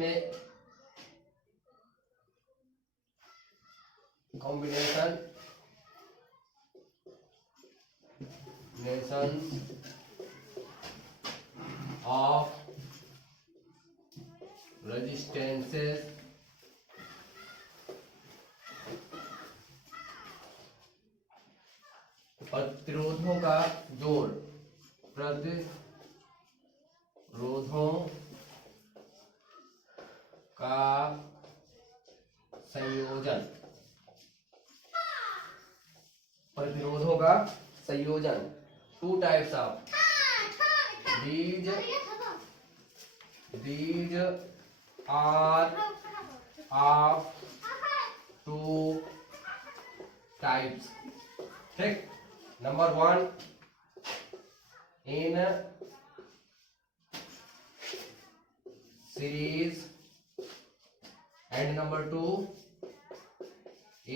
इसमें combination of resistances प्रतिरोधों का जोड़, प्रतिरोधों का संयोजन, प्रतिरोधों का संयोजन। Two types of these are of two types। ठीक, number 1 in series and number 2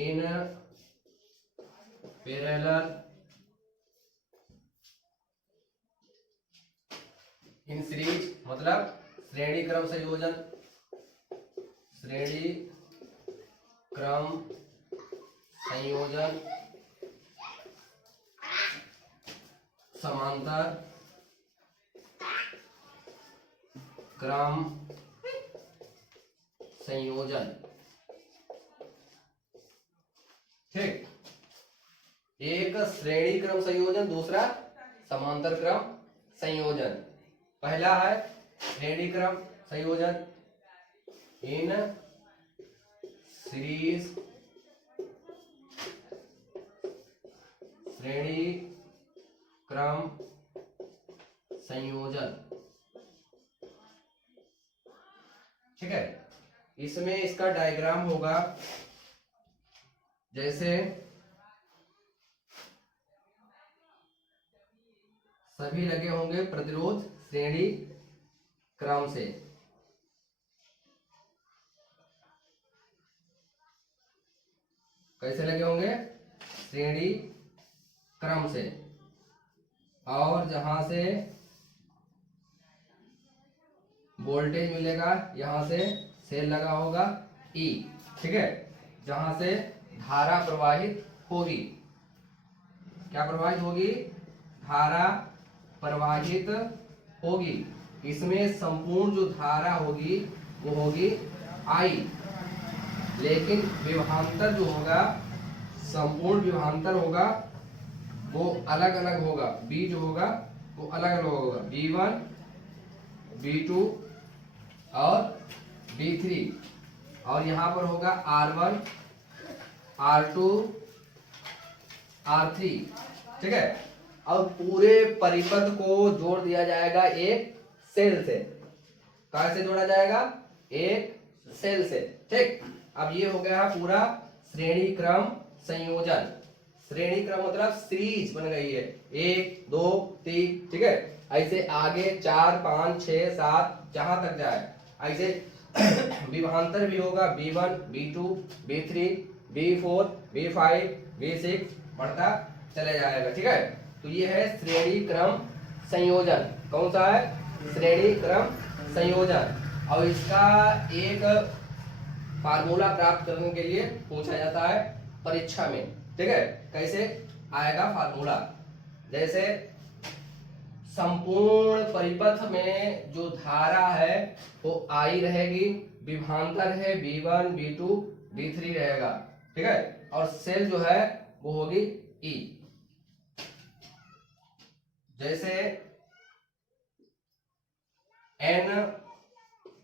in parallel। In series मतलब श्रेणी क्रम संयोजन, श्रेणी क्रम संयोजन, समांतर क्रम संयोजन। ठीक, एक श्रेणी क्रम संयोजन, दूसरा समांतर क्रम संयोजन। पहला है श्रेणी क्रम संयोजन, इन सीरीज, श्रेणी क्रम संयोजन। ठीक है, इसमें इसका डायग्राम होगा जैसे सभी लगे होंगे प्रतिरोध श्रेणी क्रम से। कैसे लगे होंगे? श्रेणी क्रम से। और जहां से वोल्टेज मिलेगा यहां से सेल लगा होगा ई। ठीक है, जहां से धारा प्रवाहित होगी, क्या प्रवाहित होगी? धारा प्रवाहित होगी। इसमें संपूर्ण जो धारा होगी वो होगी आई, लेकिन विभवांतर जो होगा, संपूर्ण विभवांतर होगा वो अलग अलग होगा। बी जो होगा वो अलग अलग होगा, B1, B2 और B3। और यहां पर होगा R1, R2, R3। ठीक है, अब पूरे परिपथ को जोड़ दिया जाएगा एक सेल से। कैसे जोड़ा जाएगा? एक सेल से। ठीक, अब ये हो गया पूरा श्रेणी क्रम संयोजन। श्रेणी क्रम मतलब सीरीज बन गई है, 1 2 3। ठीक है, ऐसे आगे 4 5 6 7 जहां तक जाए। ऐसे विभवांतर भी होगा, B1, B2, B3, B4, B5, B6 बढ़ता चले जाएगा। ठीक है, तो ये है श्रेणी क्रम संयोजन। कौन सा है? श्रेणी क्रम संयोजन। और इसका एक फार्मूला प्राप्त करने के लिए पूछा जाता है परीक्षा में। ठीक है, कैसे आएगा फार्मूला? जैसे संपूर्ण परिपथ में जो धारा है वो आई रहेगी, विभवांतर है B1, B2, B3 रहेगा। ठीक है, और सेल जो है वो होगी ई। जैसे n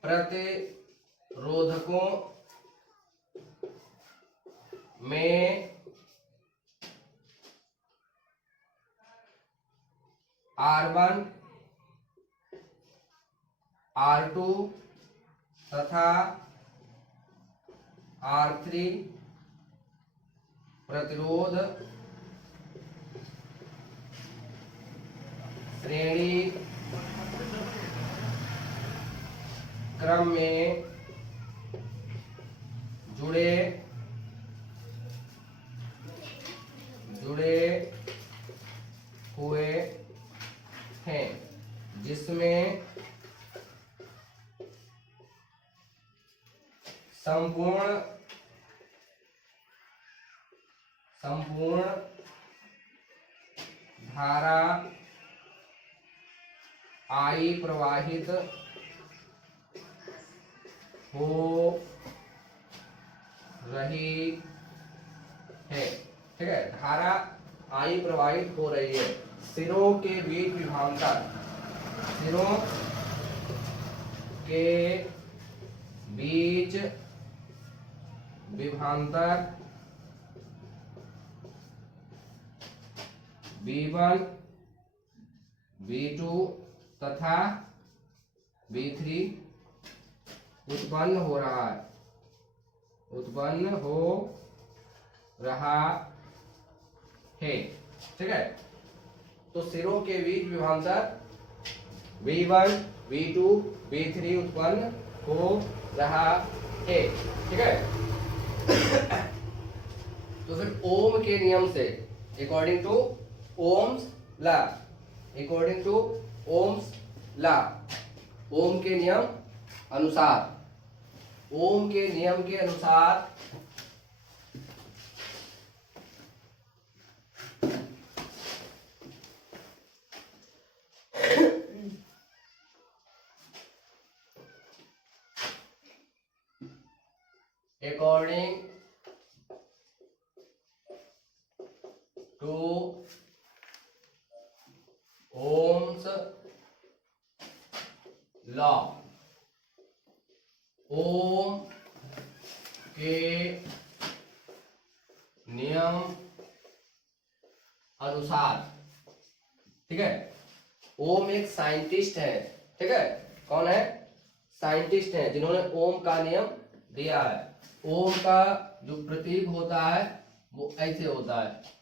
प्रतिरोधकों में R1, R2 तथा R3 प्रतिरोध श्रेणी क्रम में जुड़े हुए हैं, जिसमें संपूर्ण धारा I प्रवाहित हो रही है। ठीक है, धारा I प्रवाहित हो रही है। सिरों के बीच विभवांतर, सिरों के बीच विभवांतर V1 V2 तथा V3 उत्पन्न हो रहा है। ठीक है, तो सिरों के बीच विभवांतर V1 V2 V3 उत्पन्न हो रहा है। ठीक है, तो फिर ओम के नियम से, according to Ohm's law, according to Ohm's law, Ohm के नियम अनुसार, ओम के नियम के अनुसार according to Ohm's law, ओम के नियम अनुसार। ठीक है, ओम एक साइंटिस्ट है। ठीक है, कौन है? साइंटिस्ट है जिन्होंने ओम का नियम दिया है। ओम का जो प्रतीक होता है वो ऐसे होता है।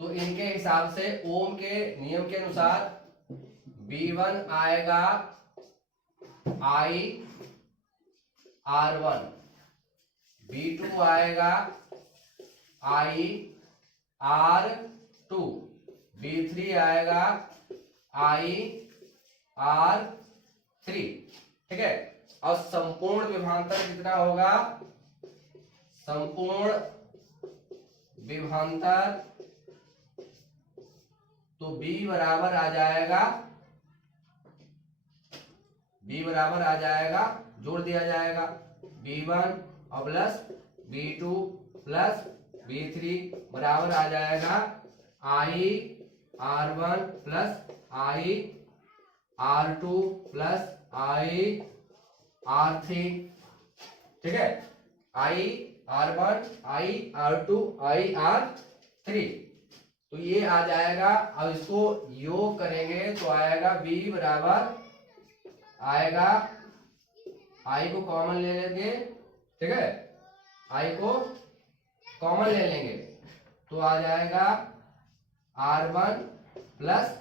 तो इनके हिसाब से ओम के नियम के अनुसार V1 आएगा I R1, V2 आएगा I R2, V3 आएगा I R3। ठीक है, और संपूर्ण विभवांतर कितना होगा? संपूर्ण विभवांतर तो B बराबर आ जाएगा, B बराबर आ जाएगा, जोड़ दिया जाएगा V1 और प्लस V2 प्लस V3 बराबर आ जाएगा I R1 plus I R2 plus I R3। ठीक है, I R1 I R2 I R3, तो ये आ जाएगा। अब इसको योग करेंगे तो आएगा B बराबर आएगा, I को कॉमन ले लेंगे। ठीक है, I को कॉमन ले लेंगे तो आ जाएगा R1 plus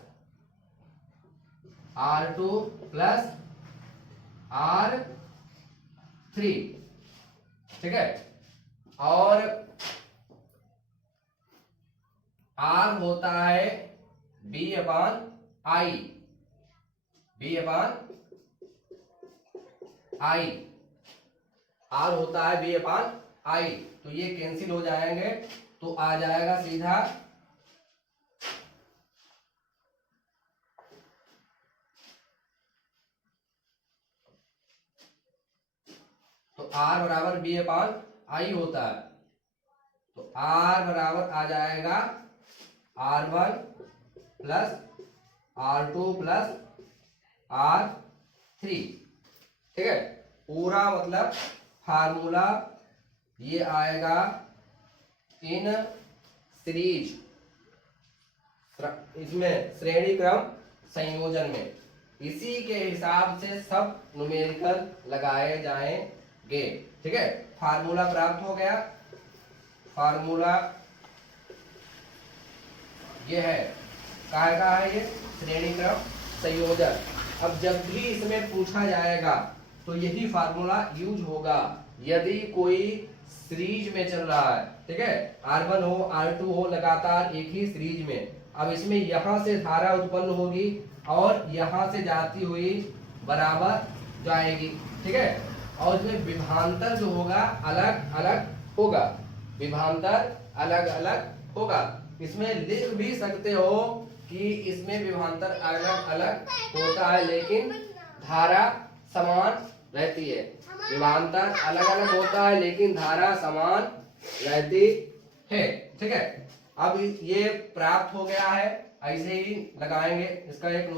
R2 plus R3। ठीक है, और R होता है B upon I, B upon I, R होता है B अपान I, तो ये कैंसिल हो जाएंगे तो आ जाएगा सीधा तो R बराबर B अपान I होता है, तो R बराबर आ जाएगा R1 plus R2 plus R3। ठीक है, पूरा मतलब फार्मूला ये आएगा इन सीरीज, इसमें श्रेणी क्रम संयोजन में। इसी के हिसाब से सब न्यूमेरिकल लगाए जाएंगे। ठीक है, फार्मूला प्राप्त हो गया। फार्मूला ये है, कहा है ये श्रेणी क्रम संयोजन। अब जब भी इसमें पूछा जाएगा तो यही फार्मूला यूज होगा यदि कोई सीरीज में चल रहा है। ठीक है, R1 हो R2 हो लगातार एक ही सीरीज में। अब इसमें यहां से धारा उत्पन्न होगी और यहां से जाती हुई बराबर जाएगी। ठीक है, और इसमें विभवांतर जो होगा अलग अलग होगा, विभवांतर अलग अलग होगा। इसमें लिख भी सकते हो कि इसमें विभवांतर अलग अलग होता है लेकिन धारा समान रहती है। विभवांतर अलग अलग होता है लेकिन धारा समान रहती है। ठीक है, अब ये प्राप्त हो गया है, ऐसे ही लगाएंगे इसका एक